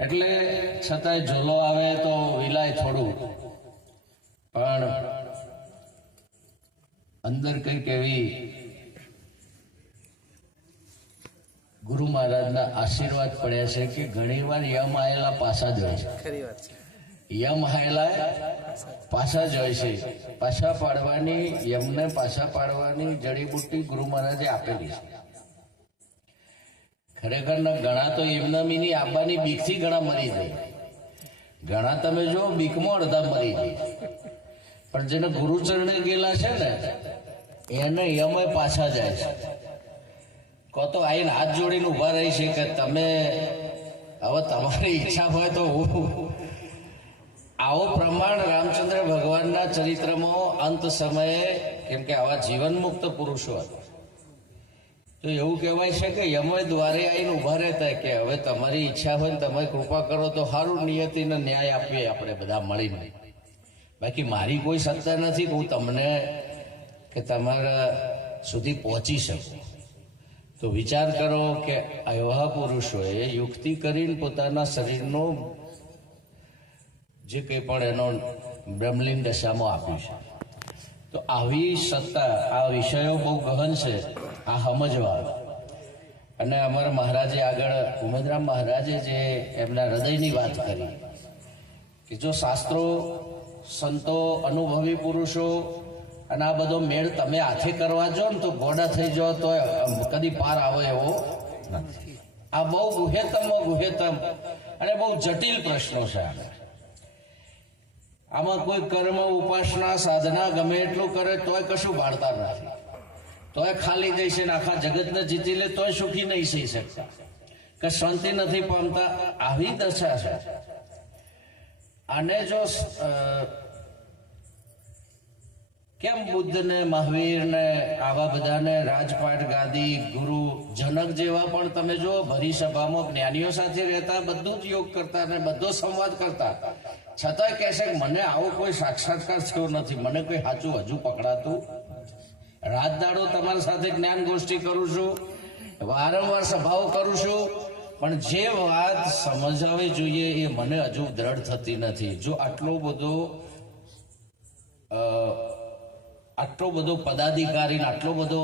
એટલે છતાંય ઝોલો આવે તો વિલાય થોડું. પણ અંદર કંઈક એવી ગુરુ મહારાજના આશીર્વાદ પડ્યા છે કે ઘણી વાર યમ આયેલા પાછા જ હોય છે. યમ આયેલા પાછા જ હોય છે. પાછા પાડવાની યમને પાછા પાડવાની જડીબુટ્ટી ગુરુ મહારાજે આપેલી છે. ખરેખર ઘણા તો એમનામીની આબાની બીકથી ઘણા મરી જાય. ઘણા તમે જો બીકમાં અડધા મરી જાય. પણ જેને ગુરુચરણે ગયેલા છે ને, એને યમય પાછા જાય છે. કો તો આઈને હાથ જોડીને ઊભા રહી છે કે તમે, હવે તમારી ઈચ્છા હોય તો હું આવો પ્રમાણ રામચંદ્ર ભગવાનના ચરિત્રમાં અંત સમયે, કેમ કે આવા જીવન મુક્ત પુરુષો હતા. તો એવું કહેવાય છે કે યમય દ્વારે આવીને ઊભા રહેતા કે હવે તમારી ઈચ્છા હોય ને તમે કૃપા કરો તો સારું નિયતિને ન્યાય આપીએ આપણે બધા મળીને. બાકી મારી કોઈ સત્તા નથી હું તમને કે તમારા સુધી પહોંચી શકું. તો વિચાર કરો કે એવા પુરુષોએ યુક્તિ કરીને પોતાના શરીરનો જે કંઈ પણ એનો બ્રહ્મલિંગ દશામાં આપ્યું છે. તો આવી સત્તા, આ વિષયો બહુ ગહન છે. આ સમજવા અને અમારા મહારાજે આગળ ઉમેદરામ મહારાજે જે એમના હૃદયની વાત કરી, કે જો શાસ્ત્રો, સંતો, અનુભવી પુરુષો અને આ બધો મેળ તમે હાથે કરવા જો ને તો ગોડા થઈ જાઓ તો કદી પાર આવે એવો આ બહુ ગુહેતમ ગુહેતમ અને બહુ જટિલ પ્રશ્નો છે આમાં કોઈ કર્મ, ઉપાસના, સાધના ગમે એટલું કરે તોય કશું બાળતા નથી. તોય ખાલી જઈશે આખા જગતને જીતી લે, તોય સુખી નહીં થઈ શકતા. કે શાંતિ નથી પામતા, આવી દશા છે. આને જો કેમ બુદ્ધ ને મહાવીર ને આવા બધાને રાજપાટ, ગાદી, ગુરુ, જનક જેવા પણ તમે જો ભરી સભામાં જ્ઞાનીઓ સાથે રહેતા, બધું જ યોગ કરતા ને બધો સંવાદ કરતા. છતાંય કહેશે મને આવો કોઈ સાક્ષાત્કાર થયો નથી, મને કોઈ સાચું હજુ પકડાતું રાત દાડો તમારી સાથે જ્ઞાન ગોષ્ઠી કરું છું. વારંવાર સભાઓ કરું છું. પણ જે વાત સમજાવી જોઈએ એ મને હજુ દ્રઢ થતી નથી. જો આટલો બધો આટલો બધો પદાધિકારી આટલો બધો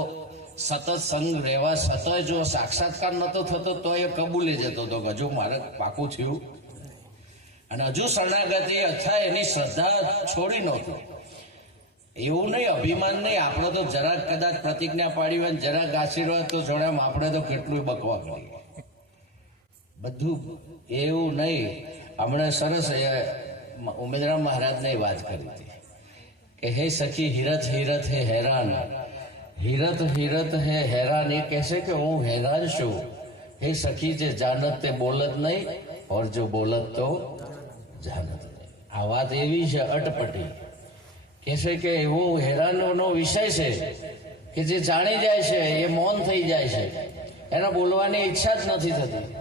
સતત સંઘ રહેવા સતત જો સાક્ષાત્કાર નતો થતો તો એ કબૂલે જતો હતો હજુ મારે પાકું થયું. અને હજુ શરણાગતિ અથવા એની શ્રદ્ધા છોડી નહોતી. એવું નહીં, અભિમાન નહીં. આપણે તો જરાક કદાચ પ્રતિજ્ઞા પાડી હોય જરાક આશીર્વાદ તો જોડ્યા આપણે તો કેટલું બકવા કરીએ બધું એવું નહીં. હમણાં સરસ ઉમેદરામ મહારાજને વાત કરી હતી કે, હે સખી, હિરત હિરત, હે હેરાન. હિરત હિરત, હે હેરાન. એ કહેશે કે, હું હેરાન છું. હે સખી, જે જાનત તે બોલત નહીં, ઓર જો બોલત તો જાનત નહીં. આ વાત એવી છે અટપટી. કહેશે કે એવું હેરાનોનો વિષય છે કે જે જાણી જાય છે, એ મૌન થઈ જાય છે. એને બોલવાની ઈચ્છા જ નથી થતી.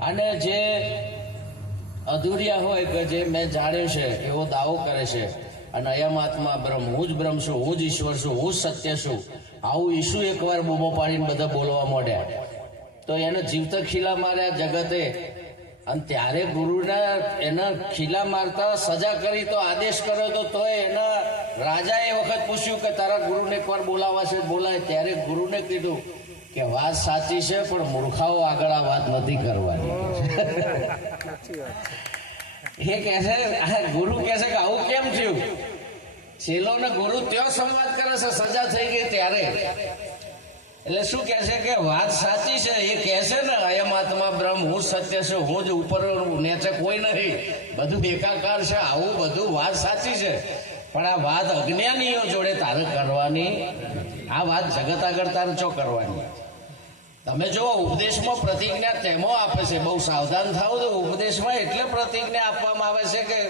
અને જે અધૂરિયા હોય કે જે મેં જાણ્યું છે, એવો દાવો કરે છે, અને અયમ આત્મા બ્રહ્મ, હું જ બ્રહ્મ છું, હું જ ઈશ્વર છું, હું જ સત્ય છું. આવું ઈશુ એકવાર બૂમો પાડીને બધા બોલવા માંડ્યા. તો એને જીવતા ખીલા માર્યા જગતે અને ત્યારે ગુરુના એના ખીલા મારતા સજા કરી તો આદેશ કર્યો તો તોય એના રાજાએ એ વખત પૂછ્યું કે તારા ગુરુને એકવાર બોલાવા છે? બોલાય. ત્યારે ગુરુને કીધું કે વાત સાચી છે, પણ મૂર્ખાઓ આગળ આ વાત નથી કરવાની. એ કહે છે, આ ગુરુ કહે છે કે આવું કેમ થયું? છેલ્લો ને ગુરુ ત્યાં સંવાદ કરે છે, સજા થઈ ગઈ ત્યારે. એટલે શું કહે છે કે વાત સાચી છે? એ કહે છે ને અયમ આત્મા બ્રહ્મ, હું સત્ય છું, હું જ ઉપર નેચે કોઈ નથી બધું એકાકાર છે, આવું બધું વાત સાચી છે. પણ આ વાત અજ્ઞાનીઓ જોડે તારે કરવાની? આ વાત જગત આગળ તારે ચો કરવાની? તમે જો ઉપદેશમાં પ્રતિજ્ઞા તેમાં આપે છે. બહુ સાવધાન થાવ તો ઉપદેશમાં એટલે પ્રતિજ્ઞા આપવામાં આવે છે કે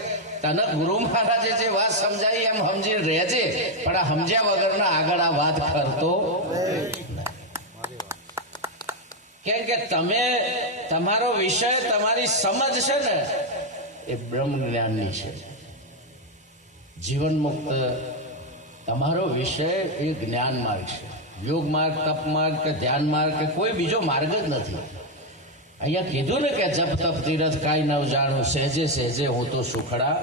તને ગુરુ મહારાજે જે વાત સમજાવી એમ સમજી રહેજે. પણ આ સમજ્યા વગરના આગળ આ વાત કરતો કેમ કે તમે તમારો વિષય તમારી સમજ છે ને, એ બ્રહ્મ જ્ઞાનની છે. જીવન મુક્ત તમારો વિષય એ જ્ઞાન માર્ગ છે. યોગ માર્ગ, તપ માર્ગ કે ધ્યાન માર્ગ કે કોઈ બીજો માર્ગ જ નથી. અહીંયા કીધું ને કે જપ, તપ, તીરથ, કાંઈ ન જાણું, સહેજે સહેજે હું તો સુખડા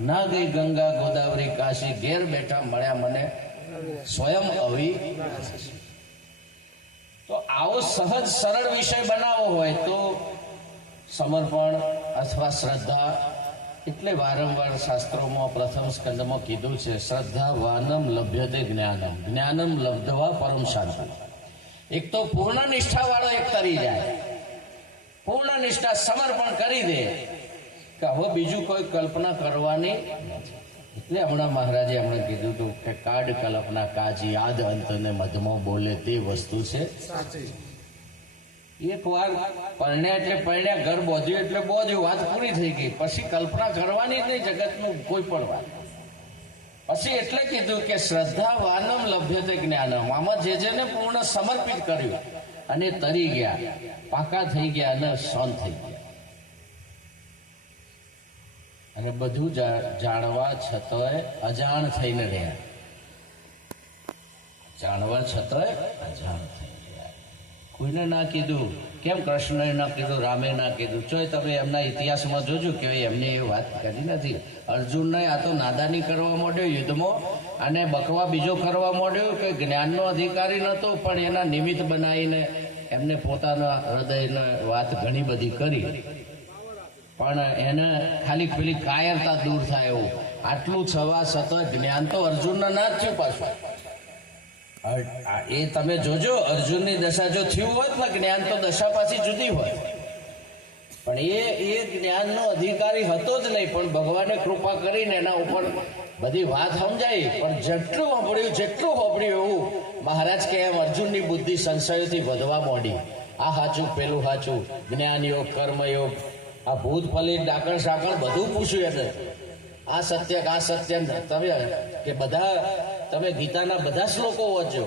ના ગઈ, ગંગા, ગોદાવરી, કાશી, ઘેર બેઠા મળ્યા મને સ્વયં અવિ તો આવો સહજ સરળ વિષય બનાવવો હોય તો સમર્પણ અથવા શ્રદ્ધા એટલે વારંવાર શાસ્ત્રોમાં પ્રથમ સ્કંદમાં કીધું છે, શ્રદ્ધા વાનમ લભ્યતે જ્ઞાનમ. જ્ઞાનમ લબ્ધવા પરમ શાંતિ. એક તો પૂર્ણ નિષ્ઠાવાળો એક કરી જાય. પૂર્ણ નિષ્ઠા સમર્પણ કરી દે. કે હવે બીજું કોઈ કલ્પના કરવાની નથી. એટલે હમણાં મહારાજે હમણાં કીધું હતું કે કાડ કલ્પના કાજ યાદ અંતને મધમાં બોલે તે વસ્તુ છે. એક વાર પરણ્યા એટલે પરણ્યા ઘર બોધ્યું એટલે બોધ્યું વાત પૂરી થઈ ગઈ. પછી કલ્પના કરવાની જ નહીં જગતનું કોઈ પણ વાત. પછી એટલે કીધું કે શ્રદ્ધા વાનમ લભ્યતે જ્ઞાનમ. આમાં જે જેને પૂર્ણ સમર્પિત કર્યું અને તરી ગયા પાકા થઈ ગયા અને શાંત થઈ ગયા. અને બધું જાણવા છતાંય અજાણ થઈને રહ્યા. જાણવા છતાંય અજાણ થઈ રહ્યા. કોઈને ના કીધું? કેમ કૃષ્ણએ ના કીધું? રામે ના કીધું? ચોય તમે એમના ઇતિહાસમાં જોજો કે એમને એ વાત કરી નથી. અર્જુનને આ તો નાદાની કરવા માંડ્યો યુદ્ધમાં, અને બકવા બીજો કરવા માંડ્યો કે જ્ઞાનનો અધિકારી નહોતો પણ એના નિમિત્ત બનાવીને એમને પોતાના હૃદયને વાત ઘણી બધી કરી. પણ એને ખાલી પેલી કાયરતા દૂર થાય એવું. આટલું છવા સતત જ્ઞાન તો અર્જુનના ના થયું પાછું. એ તમે જોજો, અર્જુનની દશા જો થયું હોત ને, જ્ઞાન તો દશા પાછી જુદી હોય. પણ એ એ જ્ઞાનનો અધિકારી હતો જ નહીં, પણ ભગવાને કૃપા કરીને એના ઉપર બધી વાત સમજાઈ. પણ જેટલું સાંભળ્યું જેટલું સાંભળ્યું એવું, મહારાજ કે એમ અર્જુનની બુદ્ધિ સંશયોથી વધવા માંડી. આ સાચું પેલું સાચું જ્ઞાન યોગ કર્મયોગ આ ભૂત ફલિત ડાકણ સાકણ બધું પૂછ્યું એને આ સત્ય આ સત્ય તમે કે બધા, તમે ગીતાના બધા શ્લોકો વાંચો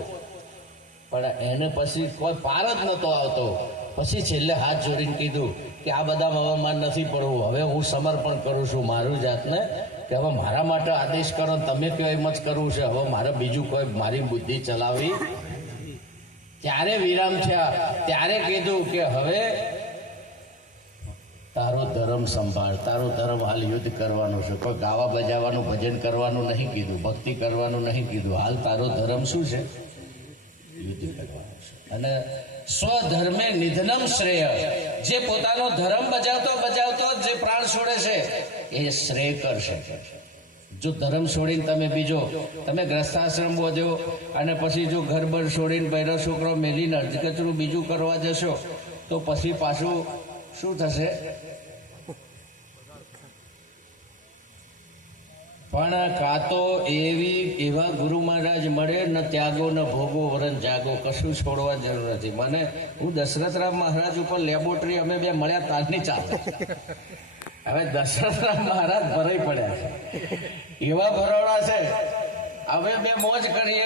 પણ એને પછી કોઈ પાર જ નતો આવતો. પછી છેલ્લે હાથ જોડીને કીધું કે આ બધા હવામાન નથી પડવું. હવે હું સમર્પણ કરું છું મારું જાતને, કે હવે મારા માટે આદેશ કરો તમે કયો એમ જ કરવું છે. હવે મારે બીજું કોઈ મારી બુદ્ધિ ચલાવી ત્યારે વિરામ થયા. ત્યારે કીધું કે હવે તારો ધર્મ સંભાળ, તારો ધર્મ હાલ યુદ્ધ કરવાનું છે. કોઈ ગાવા બજાવવાનું, ભજન કરવાનું નહીં કીધું, ભક્તિ કરવાનું નહીં કીધું. હાલ તારો ધર્મ શું છે? યુદ્ધ કરવાનું છે. અને સ્વધર્મે નિધનમ શ્રેય. જે પોતાનો ધર્મ બજાવતો બજાવતો જ પ્રાણ છોડે છે, એ શ્રેય કરશે. જો ધર્મ છોડીને તમે બીજો, તમે ગ્રસ્તાશ્રમ વધ્યો અને પછી જો ઘર બર છોડીને બૈરો છોકરો મેલીને અર્ધકચરું બીજું કરવા જશો, તો પછી પાછું શું થશે પણ કાં તો એવી, એવા ગુરુ મહારાજ મળે, ન ત્યાગો, ન ભોગો વરણ જાગો. કશું છોડવા જરૂર નથી. મને, હું દશરથરામ મહારાજ ઉપર લેબોરેટરી અમે બે મળ્યા તારની ચાલે. હવે દશરથરામ મહારાજ ભરાઈ પડ્યા એવા ભરોડા છે. હવે બે મોજ કરીએ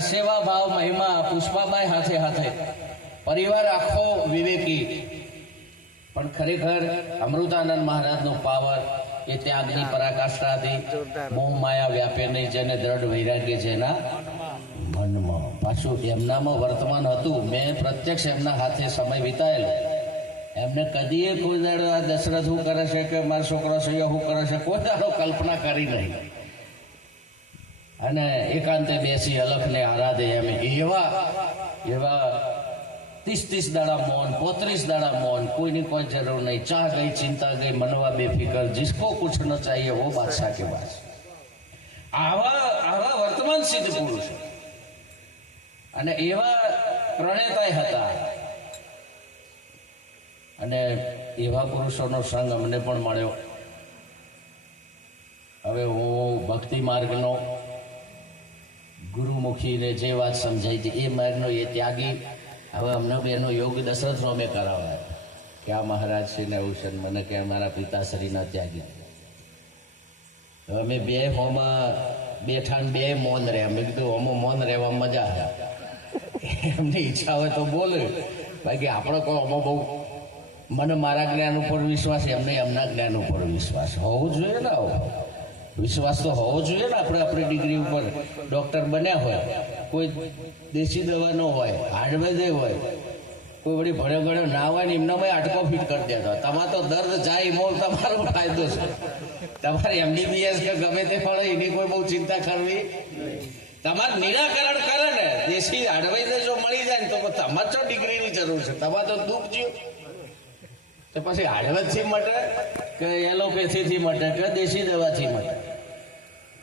સેવા ભાવ, મહિમા, પુષ્પાબાઈ હાથે હાથે. પરિવાર આખો વિવેકી. પણ ખરેખર અમૃતાનંદ મહારાજનો પાવર એ ત્યાગની પરાકાષ્ઠા હતી મોહ માયા વ્યાપે નહીં જેને દ્રઢ વૈરાગ્ય છે એના મનમાં. પાછું એમનામાં વર્તમાન હતું. મેં પ્રત્યક્ષ એમના હાથે સમય વિતાયેલો. એમને કદીએ કોઈ દાડો આ દશરથ શું કરે છે કે મારો છોકરો સૈયો શું કરે છે કોઈ દાડો કલ્પના કરી નહીં. અને એકાંતે બેસી અલખને આરાધે એમ એવા એવા ત્રીસ ત્રીસ દાડા મોન, પોત્રીસ દાડા મૌન, કોઈની કોઈ જરૂર નહીં. ચા ગઈ, ચિંતા ગઈ, મનવા બેફિકર જીસકો કુછ ન ચાહીએ, વો બાદશાહ કે બાદ. આવા આવા વર્તમાન સિદ્ધ પુરુષ. અને એવા પ્રણેતાય હતા. અને એવા પુરુષોનો સંગ અમને પણ મળ્યો. હવે હું ભક્તિ માર્ગનો ગુરુમુખીને જે વાત સમજાય છે એ માર્ગનો એ ત્યાગી હવે અમને બી એનો યોગ દશરથ સ્વામે કરાવ્યા કે આ મહારાજ છે ને એવું છે મને કે મારા પિતાશ્રીના ત્યાગી. હવે અમે બે હોમાં બેઠા બે મૌન રહ્યા. મેં કીધું, હોમો મૌન રહેવા મજા એમની ઈચ્છા હોય તો બોલે. બાકી આપણે કોઈ આમાં બહુ મને મારા જ્ઞાન ઉપર વિશ્વાસ એમને એમના જ્ઞાન ઉપર વિશ્વાસ. હોવું જોઈએ ને આવો. વિશ્વાસ તો હોવો જોઈએ ને આપણે આપણી ડિગ્રી ઉપર ડૉક્ટર બન્યા હોય, કોઈ દેશી દવા ન હોય આયુર્વેદે હોય, કોઈ વળી ભણ્યો ભણ્યો ના હોય ને એમનામાં આટકો ફિટ કરી દેતો. તમારે તો દર્દ જાય મોલ, તમારો ફાયદો છે. તમારે એમડીબીએસ કે ગમે તે પડે એની કોઈ બહુ ચિંતા કરવી તમારે નિરાકરણ કરે ને. દેશી એડવાઇઝર જો મળી જાય ને તો તમારે તો ડિગ્રીની જરૂર છે. તમારે તો દુઃખ જ્યું તો પછી હાડવતથી મટે કે એલોપેથીથી મટે કે દેશી દવાથી મટે?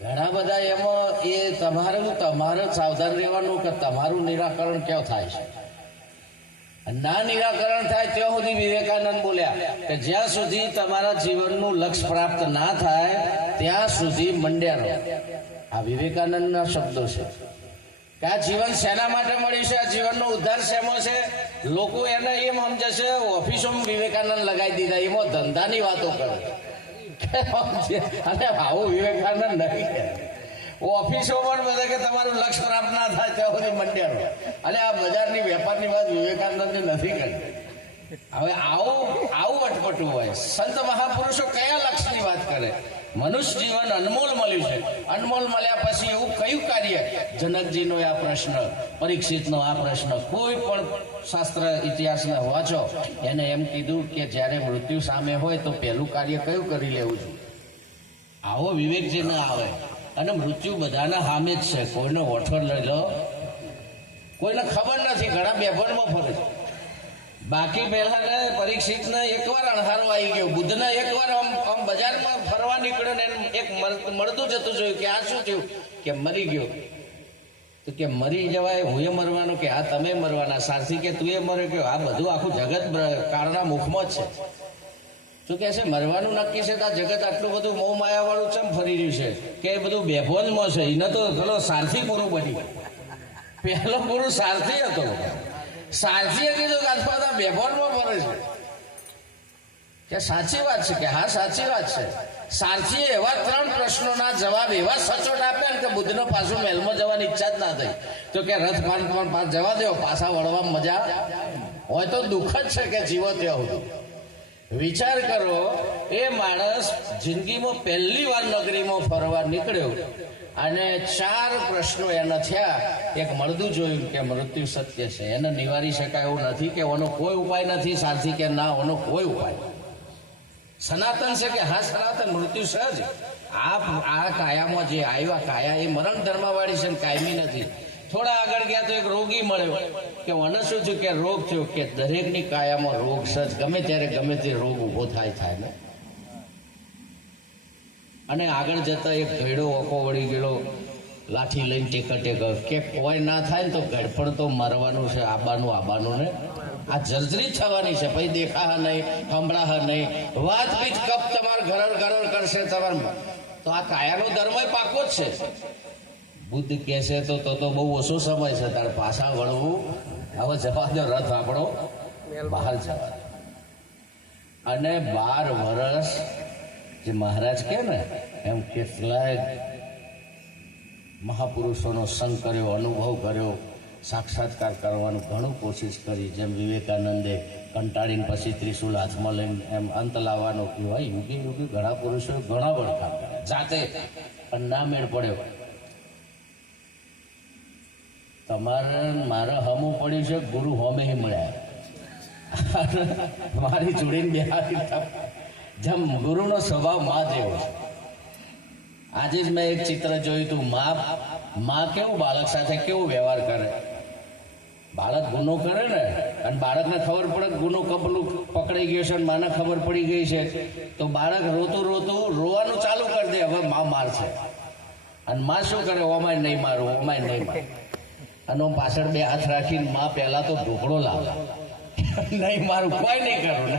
ઘણા બધા એમાં એ તમારું તમારે સાવધાન રહેવાનું કે તમારું નિરાકરણ ક્યાં થાય છે? ના નિરાકરણ થાય ત્યાં સુધી વિવેકાનંદ બોલ્યા કે જ્યાં સુધી તમારા જીવનનું લક્ષ્ય પ્રાપ્ત ના થાય, ત્યાં સુધી મંડ્યા રહો. આ વિવેકાનંદના શબ્દો છે. કે આ જીવન શેના માટે મળ્યું છે? આ જીવનનો ઉદ્ધાર શેમાં છે? લોકો એને એમ સમજે છે, ઓફિસોમાં વિવેકાનંદ લગાવી દીધા, એમાં ધંધાની વાતો કરે. અને આવું વિવેકાનંદ નહીં પણ બધા કે તમારું લક્ષ્ય પ્રાપ્ત ના થાય ત્યાં સુધી મંડ્યા રહો અને આ બજારની વેપારની વાત વિવેકાનંદે નથી કરી. હવે આવું આવું અટપટું હોય. સંત મહાપુરુષો કયા લક્ષ્યની વાત કરે? મનુષ્ય જીવન અનમોલ મળ્યું છે. અનમોલ મળ્યા પછી એવું કયું કાર્ય? જનકજીનો આ પ્રશ્ન, પરીક્ષિતનો આ પ્રશ્ન, કોઈ પણ શાસ્ત્ર, ઇતિહાસને વાંચો. એને એમ કીધું કે જ્યારે મૃત્યુ સામે હોય તો પહેલું કાર્ય કયું કરી લેવું છું આવો વિવેક જે ના આવે. અને મૃત્યુ બધાના સામે જ છે. કોઈનો વોઠર લઈ લો. કોઈને ખબર નથી. ઘણા બેભાનમાં ફરે છે. બાકી પહેલા પરીક્ષિત ને એકવાર અણહારો આવી ગયો. બુદ્ધને એકવાર આમ આમ બજારમાં ફરવા નીકળ્યો ને એક મળતું જતું જોયું કે આ શું થયું? કે મરી ગયો. તો કે મરી જવાય હું એ મરવાનો? કે આ તમે મરવાના? સારથી કે તું એ મર્યો? કે આ બધું આખું જગત કાળના મુખમાં જ છે. શું કે છે? મરવાનું નક્કી છે તો આ જગત આટલું બધું મોહ માયાવાળું ચમ ફરી રહ્યું છે? કે એ બધું બેભોજમાં છે. એને તો પેલો સારથી પૂરું બની પહેલો પૂરું સારથી હતો. સારથીએ કીધું કે અથવા બેભોનમાં ફરે છે? કે સાચી વાત છે કે હા, સાચી વાત છે. સારથીએ એવા ત્રણ પ્રશ્નોના જવાબ એવા સચોટ આપ્યા ને કે બુદ્ધનો પાછું મહેલમાં જવાની ઈચ્છા જ ના થઈ. તો કે રથ પાન પણ પાસ જવા દો, પાછા વળવા મજા હોય તો દુઃખ જ છે કે જીવો ત્યાં સુધી. વિચાર કરો, એ માણસ જિંદગીમાં પહેલી વાર નગરીમાં ફરવા નીકળ્યો. અને ચાર પ્રશ્નો એના થયા. એક મળદું જોયું કે મૃત્યુ સત્ય છે. એને નિવારી શકાય એવું નથી કે ઓનો કોઈ ઉપાય નથી સાથી કે ના, ઓનો કોઈ ઉપાય. સનાતન છે કે હા, સનાતન, મૃત્યુ સહજ. આ આ કાયામાં જે આવ્યા, કાયા એ મરણ ધર્મવાળી છે કાયમી નથી. થોડા આગળ ગયા તો એક રોગી મળ્યો કે મને શું થયું કે રોગ થયો કે દરેકની કાયામાં રોગ સજ ગમે ત્યારે ગમે તે રોગ ઊભો થાય થાય ને. અને આગળ જતા એક ભેડો ઓકો વળી ગયેલો, લાઠી લઈને ટેકા ટેકા કે કોઈ ના થાય ને તો ગડપણ તો મરવાનું છે, આબાનું આબાનું ને. આ જર્જરી થવાની છે પછી દેખા નહીં સંભળા નહીં. વાત બીજ કપ તમારે ગરડ ગરડ કરશે તમારે તો આ કાયાનો ધર્મ પાકો જ છે. બુદ્ધ કહેશે તો તો તો બહુ ઓછો સમય છે, તારે પાછા વળવું. હવે જવા દો રથ આપણો બહાર જવા અને બાર વર્ષ જે મહારાજ કે ને, એમ કેટલાય મહાપુરુષોનો સંગ કર્યો, અનુભવ કર્યો, સાક્ષાત્કાર કરવાનું ઘણું કોશિશ કરી, જેમ વિવેકાનંદે કંટાળીને પછી ત્રિશુલ હાથમાં લઈને એમ અંત લાવવાનો કહેવાય, યુગી યુગી ઘણા પુરુષોએ ઘણા કામ કર્યા, જાતે પણ ના મેળ પડ્યો. તમારે મારે હમું પડ્યું છે, ગુરુ હોમે મળ્યા. મારી જોડીને બેહાડી જેમ ગુરુનો સ્વભાવમાં જેવો છે. આજે જ મેં એક ચિત્ર જોયું હતું, માં માં કેવું બાળક સાથે કેવું વ્યવહાર કરે? બાળક ગુનો કરે ને, અને બાળકને ખબર પડે ગુનો કપલું પકડાઈ ગયો છે અને માને ખબર પડી ગઈ છે, તો બાળક રોતું રોતું રોવાનું ચાલુ કરી દે, હવે માં મારશે. અને માં શું કરે? ઓમાય નહીં મારું ઓમાય નહીં મારું. અને પાછળ બે હાથ રાખીને માં પહેલાં તો ઢોકળો લાવે. નહીં, મારું કોઈ નહીં કરું.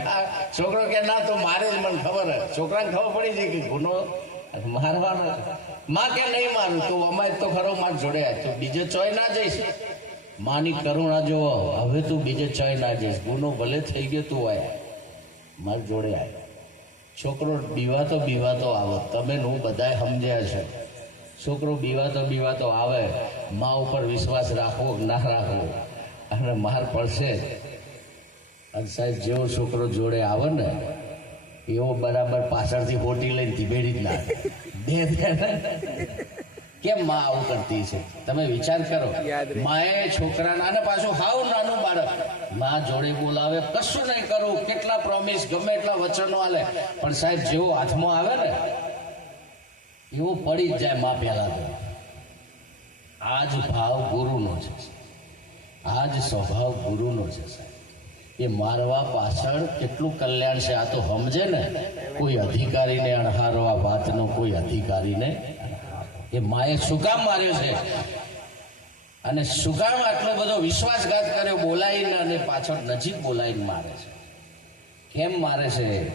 છોકરો કે, ના, તો મારે જ મને ખબર છોકરાને ખબર પડી જાય કે ગુનો મારવાનો છે. માં કે, નહીં મારું, તો અમારે તો ખરો માર જોડે. તો બીજે ચોય ના જઈશ. માની કરુણા જોવો, હવે તું બીજે ચોય ના જઈશ. ગુનો ભલે થઈ ગયો તું આય. માર જોડે આય. છોકરો, બીવાતો બીવાતો આવે. તમે હું બધાય સમજ્યા છે. છોકરો, બીવાતો બીવાતો આવે. મા ઉપર વિશ્વાસ રાખવો કે ના રાખવો? અને માર પડશે. અને સાહેબ જેવો છોકરો જોડે આવે ને એવો બરાબર પાછળથી હોટી લઈને ધીબેડી જ ના બે બે કેમ માં આવું કરતી છે? તમે વિચાર કરો. માએ છોકરાના અને પાછું હાવ નાનું બાળક. માં જોડે બોલાવે કશું નહીં કરું. કેટલા પ્રોમિસ ગમે એટલા વચનો આલે. પણ સાહેબ જેવો હાથમાં આવે ને એવો પડી જ જાય માં પહેલા તો. આ જ ભાવ ગુરુનો છે. આ જ સ્વભાવ ગુરુનો છે સાહેબ. એ મારવા પાછળ કેટલું કલ્યાણ છે? આ તો સમજે ને. કોઈ અધિકારીને અણહારવા વાતનો કોઈ અધિકારીને. એ માએ શું કામ માર્યો છે? અને શું આટલો બધો વિશ્વાસઘાત કર્યો? બોલાવીને અને પાછળ નજીક બોલાવીને મારે છે. કેમ મારે છે?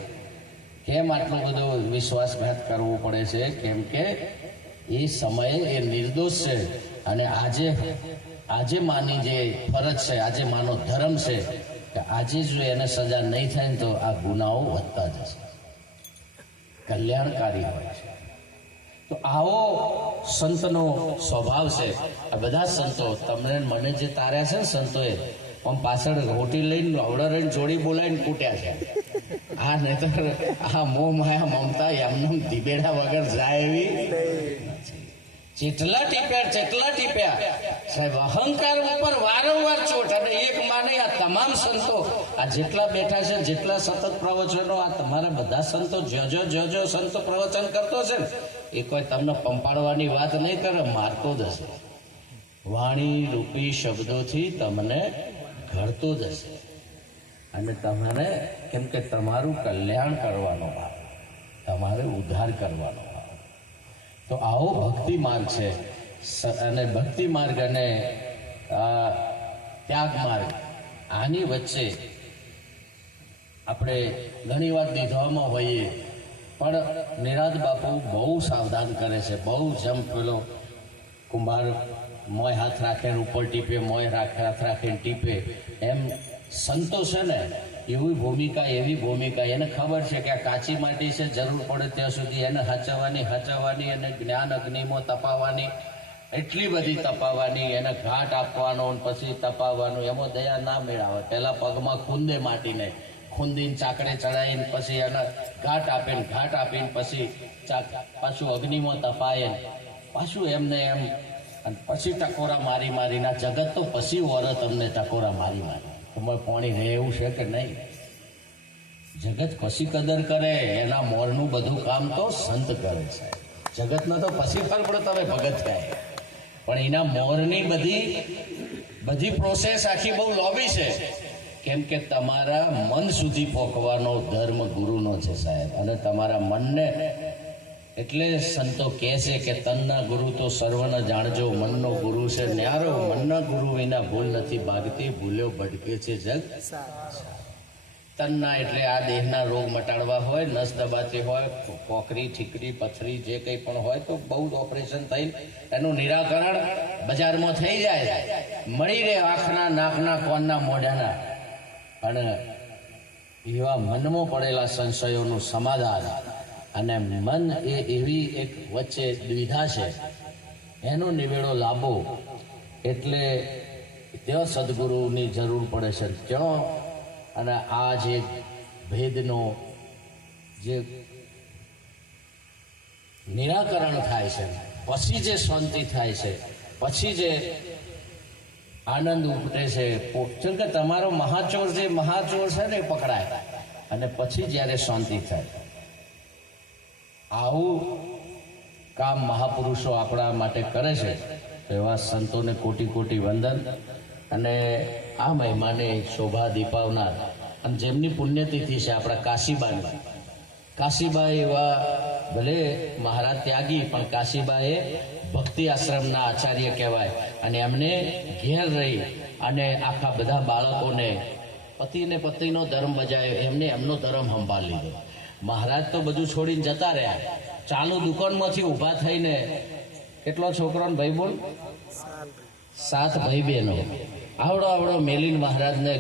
કેમ આટલો બધો વિશ્વાસઘાત કરવો પડે છે? કેમ કે એ સમયે એ નિર્દોષ છે. અને આજે આજે માની જે ફરજ છે, આજે માનો ધર્મ છે. કે આજે જો એને સજા નહીં થાય ને તો આ ગુનાઓ વધતા જશે. કલ્યાણકારી હોય છે. તો આવો સંતનો સ્વભાવ છે. આ બધા સંતો, તમને મને જે તાર્યા છે ને સંતોએ, આમ પાછળ રોટી લઈને અવડે રહીને જોડી બોલાવીને કૂટ્યા છે. આ નહીતર આ મોહ માયા મમતા એમને ધીબેડા વગર જાય એવી જેટલા ટીપ્યા જેટલા ટીપ્યા. સાહેબ, અહંકાર ઉપર વારંવાર ચોટ. અને એક માને આ તમામ સંતો, આ જેટલા બેઠા છે, જેટલા સતત પ્રવચનો, આ તમારા બધા સંતો જજો જજો સંતો પ્રવચન કરતો છે ને, એ કોઈ તમને પંપાડવાની વાત નહીં કરે, મારતો જ વાણી રૂપી શબ્દોથી તમને ઘડતો જ અને તમારે કેમ કે તમારું કલ્યાણ કરવાનો ભાવ, તમારે ઉદ્ધાર કરવાનો ભાવ. તો આવો ભક્તિ માર્ગ છે. અને ભક્તિ માર્ગ અને ત્યાગ માર્ગ, આની વચ્ચે આપણે ઘણી વાર દીધવામાં હોઈએ, પણ નિરાજ બાપુ બહુ સાવધાન કરે છે, બહુ જમ પેલો કુંભાર મોય હાથ રાખે ઉપર ટીપે મોય હાથ રાખે ટીપે, એમ સંતો છે ને, એવી ભૂમિકા એવી ભૂમિકા, એને ખબર છે કે આ કાચી માટી છે, જરૂર પડે ત્યાં સુધી એને હચવવાની હચવવાની અને જ્ઞાન અગ્નિમાં તપાવવાની એટલી બધી તપાવવાની, એને ઘાટ આપવાનો પછી તપાવવાનું, એમાં દયા ના મેળાવે. પહેલાં પગમાં ખૂંદે માટીને, ખૂંદીને ચાકડે ચડાવીને પછી એને ઘાટ આપે ને ઘાટ આપીને પછી ચાક, પાછું અગ્નિમાં તપાય પાછું એમને એમ, અને પછી ટકોરા મારી મારીને જગત તો પછી વર તમને ટકોરા મારી મારી. તમારે પાણી રહે એવું છે કે નહીં? જગત પછી કદર કરે, એના મોરનું બધું કામ તો સંત કરે છે. જગતનો તો પછી ફળ પણ તમે ભગત થાય પણ એના મોરની બધી બધી પ્રોસેસ આખી બહુ લોબી છે. કેમ કે તમારા મન સુધી પહોંચવાનો ધર્મ ગુરુનો છે સાહેબ. અને તમારા મનને, એટલે સંતો કહે છે કે તનના ગુરુ તો સર્વને જાણજો, મનનો ગુરુ છે. ન્યારો, મનના ગુરુ વિના ભૂલ નથી. ભાગતી ભૂલ્યો ભટકે છે જગ. તનના એટલે આ દેહના રોગ મટાડવા હોય, નસ દબાતી હોય કોકરી ઠીકરી પથરી, જે કંઈ પણ હોય તો બહુ જ ઓપરેશન થઈ એનું નિરાકરણ બજારમાં થઈ જાય. મળી રહે આંખના, નાકના, કોનના, મોઢાના. અને એવા મનમાં પડેલા સંશયોનું સમાધાન અને મન એ એવી એક વચ્ચે દ્વિધા છે. એનો નિવેડો લાવવો એટલે ત્યાં સદગુરુની જરૂર પડે છે. ત્યાં અને આ જે ભેદનો જે નિરાકરણ થાય છે, પછી જે શાંતિ થાય છે, પછી જે આનંદ ઉપટે છે જેમ કે તમારો મહાચોર જે મહાચોર છે ને પકડાય, અને પછી જ્યારે શાંતિ થાય. આવું કામ મહાપુરુષો આપણા માટે કરે છે, એવા સંતોને કોટી કોટી વંદન. અને આ મહિમાને શોભા દીપાવનાર અને જેમની પુણ્યતિથિ છે આપણા કાશીબાની કાશીબા એવા ભલે મહારાજ ત્યાગી પણ કાશીબા એ ભક્તિ આશ્રમના આચાર્ય કહેવાય અને એમને ઘેર રહી અને આખા બધા બાળકોને પતિને પતિનો ધર્મ બજાયો એમને એમનો ધર્મ સંભાળી લીધો. મહારાજ તો બધું છોડીને જતા રહ્યા. ચાલુ દુકાનમાંથી ઊભા થઈને કેટલો છોકરો ભાઈ બોલ? સાત ભાઈ બહેનો. આવડો આવડો મેલીન મહારાજને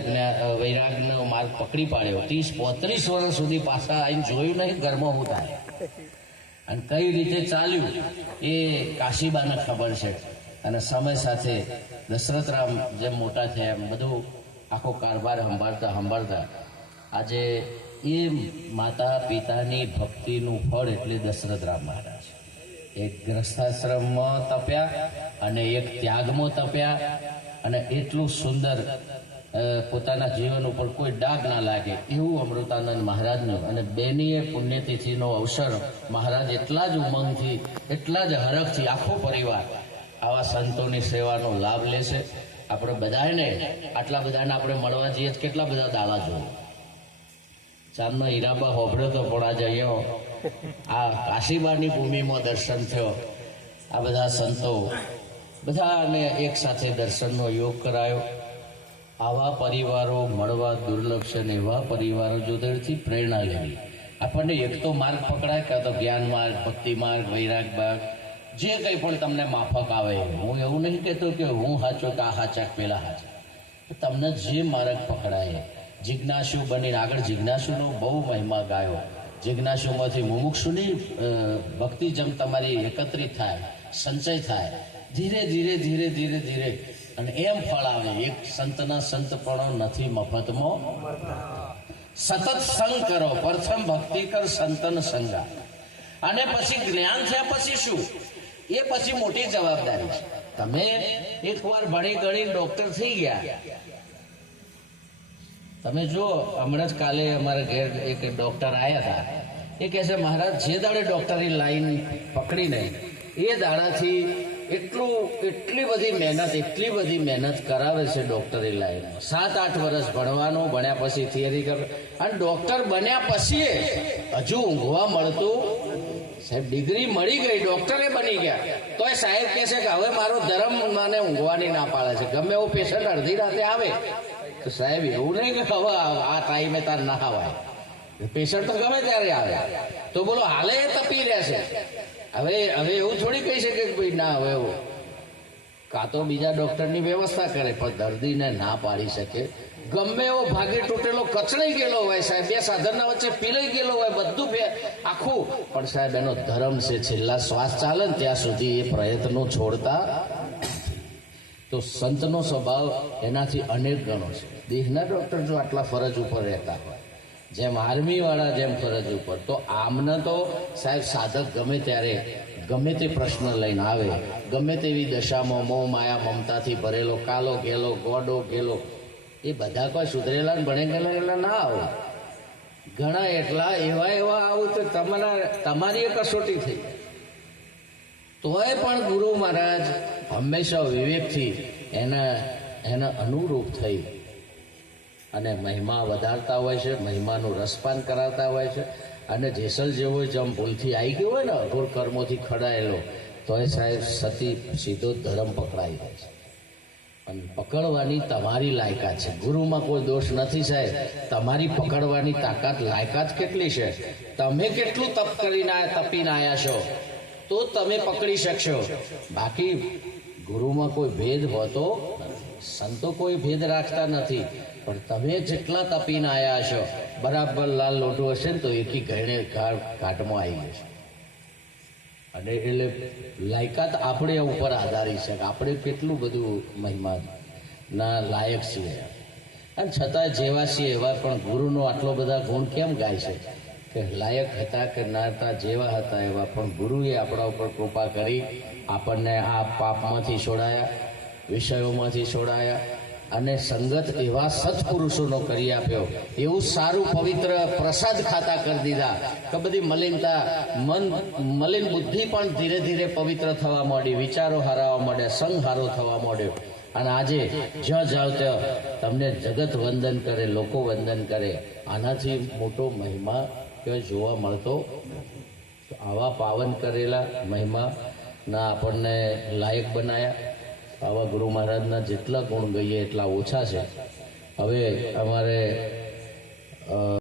વૈરાગનો માર્ગ પકડી પાડ્યો. ત્રીસ, પોત્રીસ વર્ષ સુધી પાછા આવીને જોયું નહીં, ઘરમાં હું થાય. અને કઈ રીતે ચાલ્યું એ કાશીબાને ખબર છે. અને સમય સાથે દશરથરામ જેમ મોટા થયા એમ બધું આખો કારભાર સંભાળતા સંભાળતા આજે એ માતા પિતાની ભક્તિનું ફળ એટલે દશરથરામ મહારાજ. એક ગ્રસ્થાશ્રમમાં તપ્યા અને એક ત્યાગમાં તપ્યા. અને એટલું સુંદર પોતાના જીવન ઉપર કોઈ ડાગ ના લાગે એવું અમૃતાનંદ મહારાજનું. અને બેનીએ પુણ્યતિથિનો અવસર મહારાજ એટલા જ ઉમંગથી, એટલા જ હરખથી આખો પરિવાર આવા સંતોની સેવાનો લાભ લેશે. આપણે બધાને આટલા બધાને આપણે મળવા જઈએ કેટલા બધા દાળા જોઈએ. ચાંદનો હીરાબા હોભળ્યો તો પણ આજે આ કાશીબાની ભૂમિમાં દર્શન થયો. આ બધા સંતો બધાને એક સાથે દર્શનનો યોગ કરાયો. આવા પરિવારો મળવા દુર્લભ છે ને એવા પરિવારો જોડેથી પ્રેરણા લેવી. આપણને એક તો માર્ગ પકડાય કાં તો જ્ઞાન માર્ગ ભક્તિ માર્ગ વૈરાગ માર્ગ જે કંઈ પણ તમને માફક આવે. હું એવું નહીં કહેતો કે હું હાચો કે આ હાચા પેલા હાચા. તમને જે માર્ગ પકડાય જિજ્ઞાસુ બનીને આગળ જિજ્ઞાસુનો બહુ મહિમા ગાયો. જિજ્ઞાસુમાંથી મુમુક્ષુની અ, ભક્તિ જેમ તમારી એકત્રિત થાય સંચય થાય ધીરે ધીરે ધીરે ધીરે ધીરે. અને એમ ફળ આવે. એક સંતના સંતપણો નથી મફતમાં. સતત સંગ કરો. પ્રથમ ભક્તિ કર સંતન સંગા. અને પછી જ્ઞાન થયા પછી શું? એ પછી મોટી જવાબદારી છે. તમે એકવાર ભણી ગણી ડોક્ટર થઈ ગયા. તમે જો હમણાં જ કાલે અમારા ઘેર એક ડોક્ટર આવ્યા હતા. એ કહે છે, મહારાજ, જે દાડે ડોક્ટરની લાઈન પકડી નહીં એ દાડાથી એટલું એટલી બધી મહેનત, એટલી બધી મહેનત કરાવે છે ડૉક્ટરી લાઈનમાં સાત આઠ વર્ષ ભણવાનું, ભણ્યા પછી થિયરી કર અને ડૉક્ટર બન્યા પછી હજુ ઊંઘવા મળતું સાહેબ ડિગ્રી મળી ગઈ ડોક્ટરે બની ગયા. તો એ સાહેબ કહે છે કે હવે મારો ધર્મ મને ઊંઘવાની ના પાડે છે. ગમે એવું પેશન્ટ અડધી રાતે આવે. તો સાહેબ, એવું નહીં કે હવે આ ટાઈમે તાર ના હવાય પેશન્ટ તો ગમે ત્યારે આવે. તો બોલો, હાલે તપી રહેશે હવે હવે એવું થોડી કહી શકે કે ભાઈ, ના, હવે એવું. કાં તો બીજા ડોક્ટરની વ્યવસ્થા કરે, પણ દર્દીને ના પાડી શકે. ગમે એવો ભાગે તૂટેલો કચડાઈ ગયેલો હોય સાહેબ, બે સાધનના વચ્ચે પીલાઈ ગયેલો હોય, બધું બે, આખું. પણ સાહેબ, એનો ધર્મ છે, છેલ્લા શ્વાસ ચાલે ને ત્યાં સુધી એ પ્રયત્નો છોડતા તો સંતનો સ્વભાવ એનાથી અનેક ગણો છે. દેહના ડોક્ટર જો આટલા ફરજ ઉપર રહેતા હોય. જેમ આર્મી વાળા જેમ ફરજ ઉપર. તો આમને તો સાહેબ સાધક ગમે ત્યારે, ગમે તે પ્રશ્ન લઈને આવે, ગમે તેવી દશામાં મોહ માયા મમતાથી ભરેલો, કાલો ગેલો ગોડો ગેલો એ બધા કોઈ સુધરેલા ભણે ગયેલા એટલા ના આવે ઘણા એટલા એવા એવા આવું તો તમારા તમારી કસોટી થઈ. તોય પણ ગુરુ મહારાજ હંમેશા વિવેકથી એના એના અનુરૂપ થઈ. અને મહિમા વધારતા હોય છે, મહિમાનું રસપાન કરાવતા હોય છે. અને જેસલ જેવો જમ ભૂલથી આવી ગયો હોય ને, અઘોર કર્મોથી ખડાયેલો તો એ સાહેબ સતી સીધો ધર્મ પકડાઈ જાય છે. પણ પકડવાની તમારી લાયકાત છે. ગુરુમાં કોઈ દોષ નથી સાહેબ. તમારી પકડવાની તાકાત, લાયકાત કેટલી છે? તમે કેટલું તપ કરીને આયા તપીને આવ્યા છો? તો તમે પકડી શકશો. બાકી ગુરુમાં કોઈ ભેદ હોતો સંતો કોઈ ભેદ રાખતા નથી. પણ તમે જેટલા તપીને આવ્યા છો, બરાબર લાલ લોટું હશે ને તો એકી ગણે ઘાટમાં આવી જશે. અને એટલે લાયકાત આપણે ઉપર આધારિત છે કે આપણે કેટલું બધું મહિમા ના લાયક છીએ. અને છતાં જેવા છીએ એવા પણ ગુરુનો આટલો બધા ગુણ કેમ ગાય છે? કે લાયક હતા કે ના હતા, જેવા હતા એવા પણ ગુરુએ આપણા ઉપર કૃપા કરી આપણને આ પાપમાંથી છોડાયા. વિષયોમાંથી છોડાયા અને સંગત એવા સત્પુરુષોનો કરી આપ્યો. એવું સારું પવિત્ર પ્રસાદ ખાતા કરી દીધા. કે બધી મલિનતા, મન, મલિન બુદ્ધિ પણ ધીરે ધીરે પવિત્ર થવા માંડી, વિચારો હારાવા માંડ્યા, સંગ હારો થવા માંડ્યો. અને આજે જ્યાં જાઓ ત્યાં તમને જગત વંદન કરે, લોકો વંદન કરે. આનાથી મોટો મહિમા કે જોવા મળતો આવા પાવન કરેલા મહિમાના આપણને લાયક બનાયા. આવા ગુરુ મહારાજના જેટલા ગુણ ગઈએ એટલા ઓછા છે. હવે અમારે